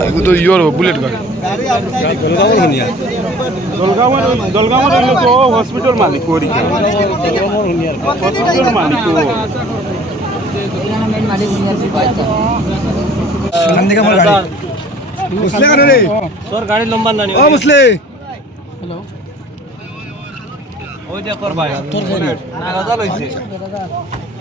এগুলো তো your bullet গাড়ি। লোক হস্পিটেল মালিক তোর গাড়ির তোর ভাই না কথা লইছে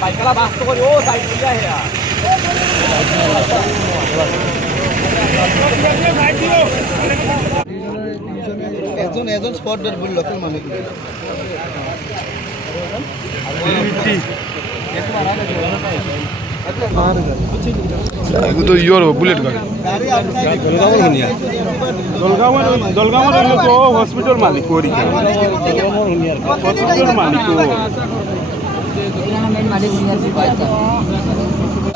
পাইকালা বাস্ত এজন এজন স্পট ডেট বলল কোন মানুষ এগুলো তো ইয়োর বুলেট গাড়ি দলগাঁৱত দলগাঁৱত লোক হস্পিটেল মালিক কৰি হস্পিটেল মালিক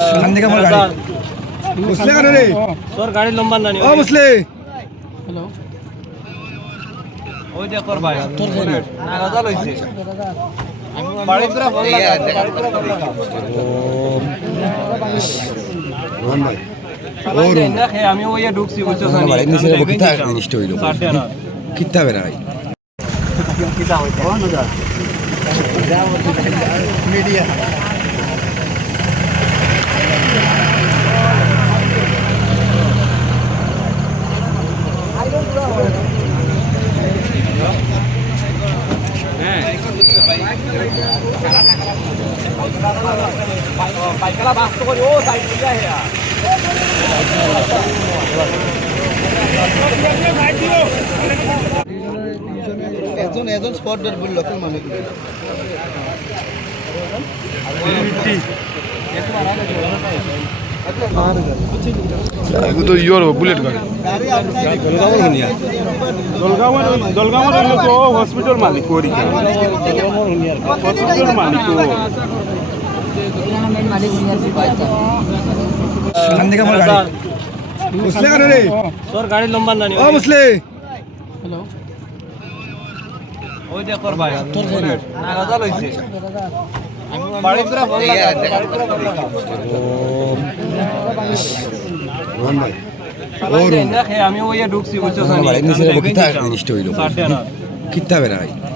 এখান থেকে আমার গাড়ি মুসলে কেন রে তোর গাড়ির নম্বর নানি ও মুসলে ওই যে তোর ভাই তোর না বাড়ি বাড়ি ভাই। আমি ওই ঢুকছি বুঝছ কিতা কিতা বেরা মিডিয়া। পাইকালা বাস্ত করি ও হেয়া এজন এজন স্পট ডেট বলল কোন মানুষ এগুলো তো ইয়োর বুলেট গাড়ি দলগাঁৱত লোক হস্পিটেল মালিক কৰি হস্পিটেল মালিক এখান থেকে আমার গাড়ি। মুসলে কেন রে তোর গাড়ির নম্বর নানি ও মুসলে। ওই যে তোর ভাই তোর ভাই না কথা লইছে আমি ওই ঢুকছি বুঝছ কিতা জিনিসটা